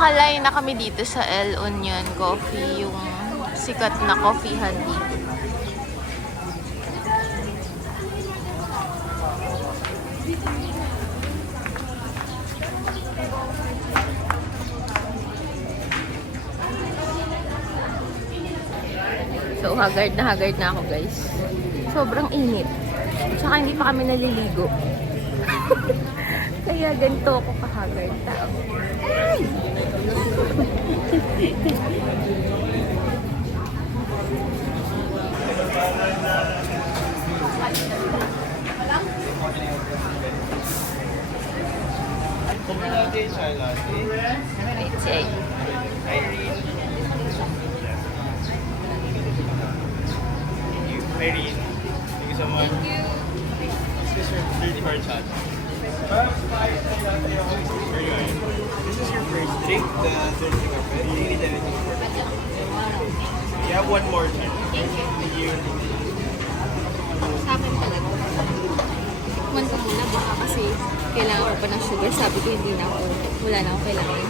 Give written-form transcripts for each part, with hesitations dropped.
Nakaline na kami dito sa El Union Coffee, yung sikat na coffeehan dito. So, haggard na ako, guys. Sobrang init. Tsaka hindi pa kami naliligo. Kaya ganito ako kahagard tao. Ay! Wait, say. Irene, thank you so much. Thank you. This is your 30 card shot. Here you are. This is your first drink, the 30 card. You need anything for it. You have one more time. Thank you. Thank you. Sa akin talaga. Man ko muna baka kasi kailangan ko pa ng sugar. Sabi ko hindi na ako, wala na ako kailangan.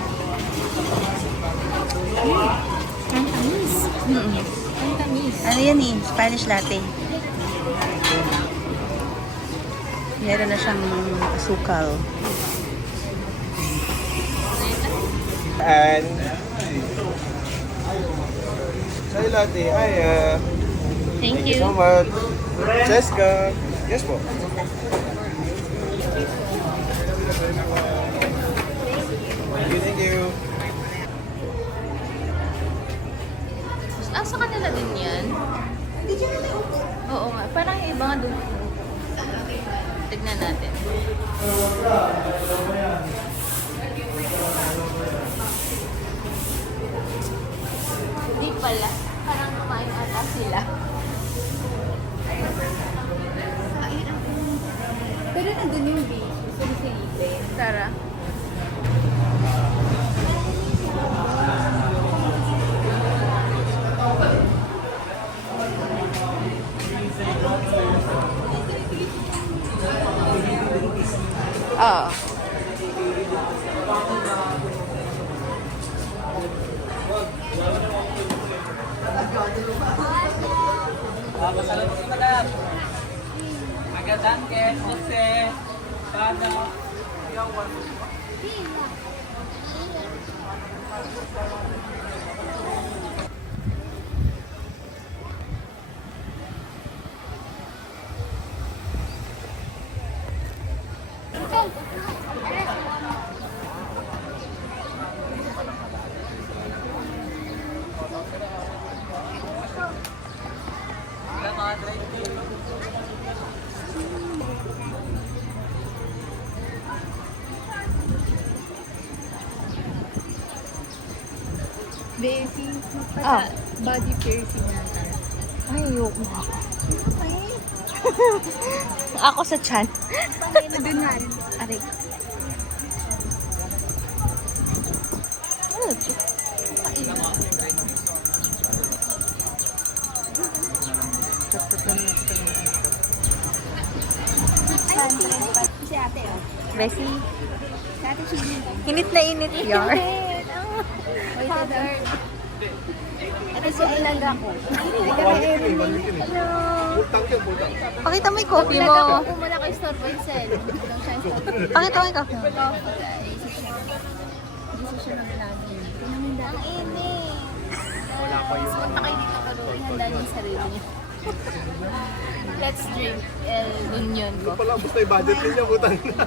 Ang tamis. Ang tamis. Ano yan eh? Spanish latte. Meron na siyang asukal. And chai latte. Hi. Thank Thank you you. so much. Cheska. Yes po. Thank you. Ah, sa kanila din yan? Oo nga. Parang yung iba nga doon. Tignan natin. Hindi pala. Parang kumain ata sila. Pero nandun yung beach. So, sa ibe. Tara. Oo. Magandang Ken, Jose, Pada, Baby, Ah. body piercing natin. Ay, ayoko na ako. Ako sa chan. Doon nga rin. Aray. Ano ito? Si ate, oh. Bessie, Si ate, init na init yar. Father. Ito sa ilaga ko. Hello. Pakita mo yung coffee mo. Kung wala kayo store po yung cell. Pakita mo yung coffee mo. Ang init. Wala pa yun. Sumunta kayo dito pero ihanda niyo yung sarili niyo. Let's drink El Union ko. Pala, basta yung budget niya, butang na.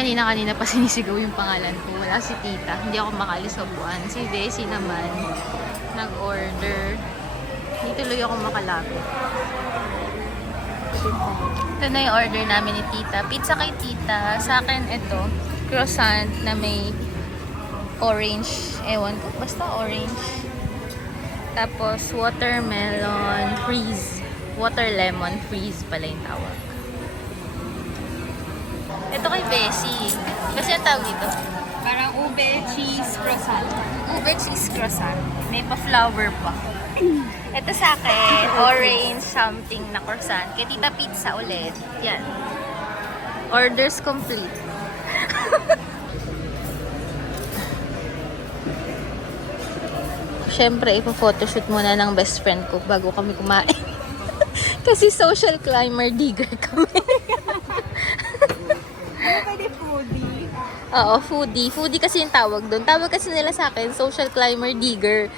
Kanina pa sinisigaw yung pangalan ko. Wala si tita. Hindi ako makaalis sa buwan. Si Bessie naman, nag-order. Hindi tuloy ako makalapit. Ito na yung order namin ni tita. Pizza kay tita. Sa akin ito, croissant na may orange. Ewan ko, basta orange. Tapos watermelon freeze. Water lemon freeze pala yung tawag. Ito kay Bessie. Kasi ang tawag dito? Parang ube, cheese, croissant. Ube cheese croissant. May pa-flower pa. Ito sa akin, orange something na croissant. Kay Tita Pizza ulit. Yan. Orders complete. Siyempre, ipo-photoshoot muna ng best friend ko bago kami kumain. Kasi social climber digger kami. Pwede foodie. Oo, foodie. Foodie kasi yung tawag doon. Tawag kasi nila sa akin, social climber digger.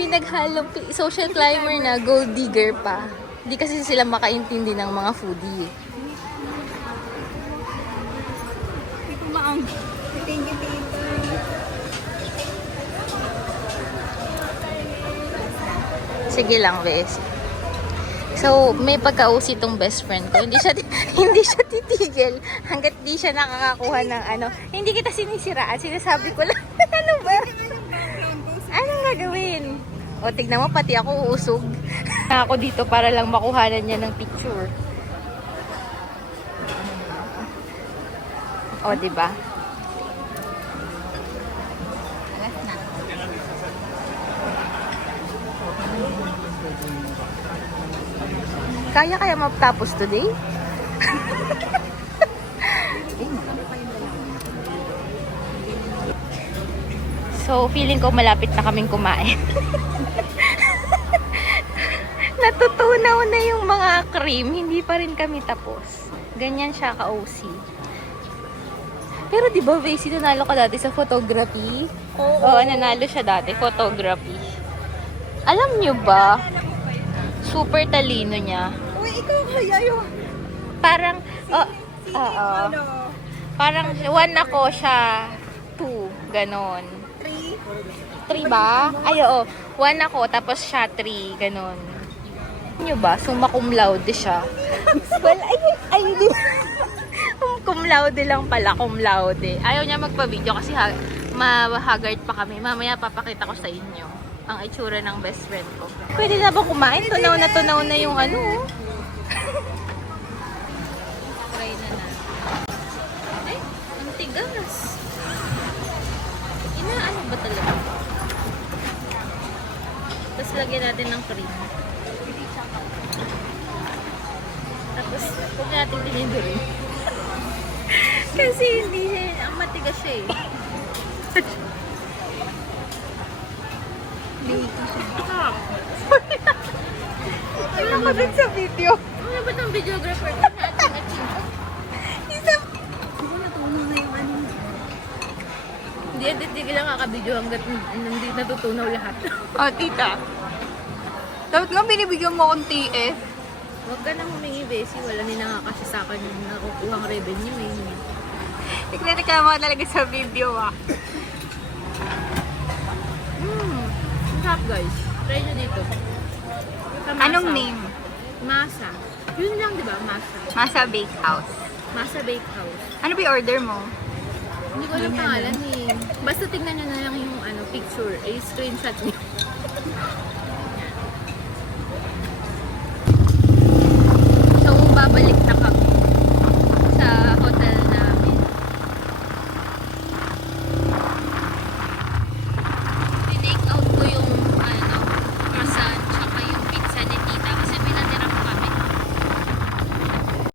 Pinaghalong social climber na gold digger pa. Hindi kasi sila makaintindi ng mga foodie. Hindi ko maang. Thank you, tita. Sige lang, Bes. So, may pagka-OC tong best friend ko. Hindi siya titigil hanggat di siya nakakakuha ng ano. Hindi kita sinisiraan. Sinasabi ko lang, ano ba? Anong gagawin? O, tignan mo, pati ako uusog. Ako dito para lang makuhanan niya ng picture. O, diba? Alas na. Kaya matapos today? So, feeling ko malapit na kaming kumain. Natutunaw na yung mga cream. Hindi pa rin kami tapos. Ganyan siya ka-OC. Pero di ba, Vesi, nanalo ka dati sa photography? Oo, nanalo siya dati, photography. Alam nyo ba, super talino niya. Uy, ikaw kaya yun. Parang, Ano? parang 1 ako siya, 2, ganon. 3 ba? Ay, oo. 1 ako, tapos siya 3, ganon. Nyo ba? Summa cum laude siya. Well, ay, di ba? Cum laude lang pala, cum laude. Ayaw niya magpa-video kasi mahagard pa kami. Mamaya papakita ko sa inyo ang itsura ng best friend ko. Pwede na ba kumain? Tunaw na yung ano. Try na na. Ay, ang tigas. Inaano ba talaga? Tapos lagyan natin ng cream. Tapos, huwag natin tinidurin. Kasi hindi siya, ang matigas siya eh. Ano ka dun sa video? Ano ba itong videographer? Natin achieve. Hindi ko natunaw na yung ano. Hindi lang kakabidyo hanggat hindi natutunaw lahat. Oh, tita. Dapat nga binibigyan mo akong TF. Huwag ka nang humingi, Bessie. Wala ni nakakasya sa akin yung nakukuhang revenue eh. Nagreklamo ka talaga sa video ah. Ang sarap guys. Try nyo dito. Sa Masa. Anong name? Masa. Yun lang diba? Masa. Masa Bakehouse. Masa Bakehouse. Ano ba yung order mo? Hindi ko alam pangalan eh. Basta tignan nyo na lang yung picture. Screenshot nyo.